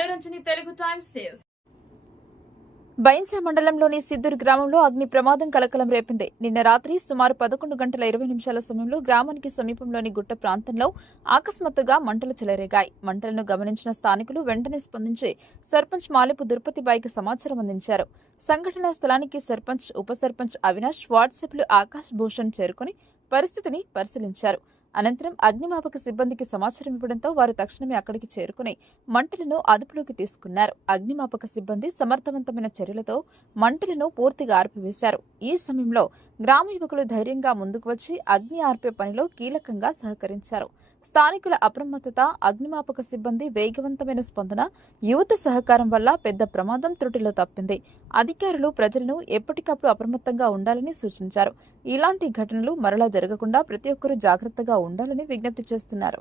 మనోరంజని Telugu times news. Bhainsa మండలంలోని సిద్దూరు గ్రామంలో అగ్ని ప్రమాదం కలకలం రేపింది. నిన్న రాత్రి సుమారు 11:20 సమయంలో గ్రామానికి సమీపంలోని గుట్ట ప్రాంతంలో అకస్మాత్తుగా మంటలు చెలరేగాయి. మంటలను గమనించిన స్థానికులు వెంటనే స్పందించి సర్పంచ్ మాలిపు దుర్పతిబాయికి సమాచారం అందించారు. సంఘటనా స్థలానికి సర్పంచ్, ఉప సర్పంచ్ అవినాష్, వార్డు సభ్యులు ఆకాష్ భూషణ్ చేరుకుని పరిస్థితిని పరిశీలించారు. అనంతరం అగ్నిమాపక సిబ్బందికి సమాచారం ఇవ్వడంతో వారు తక్షణమే అక్కడికి చేరుకుని మంటలను అదుపులోకి తీసుకున్నారు. అగ్నిమాపక సిబ్బంది సమర్థవంతమైన చర్యలతో మంటలను పూర్తిగా ఆర్పివేశారు. ఈ సమయంలో గ్రామ యువకులు ధైర్యంగా ముందుకు వచ్చి అగ్ని ఆర్పే పనిలో కీలకంగా సహకరించారు. స్థానికుల అప్రమత్తత, అగ్నిమాపక సిబ్బంది వేగవంతమైన స్పందన, యువత సహకారం వల్ల పెద్ద ప్రమాదం త్రుటిలో తప్పింది. అధికారులు ప్రజలను ఎప్పటికప్పుడు అప్రమత్తంగా ఉండాలని సూచించారు. ఇలాంటి ఘటనలు మరలా జరగకుండా ప్రతి ఒక్కరూ జాగ్రత్తగా ఉండాలని విజ్ఞప్తి చేస్తున్నారు.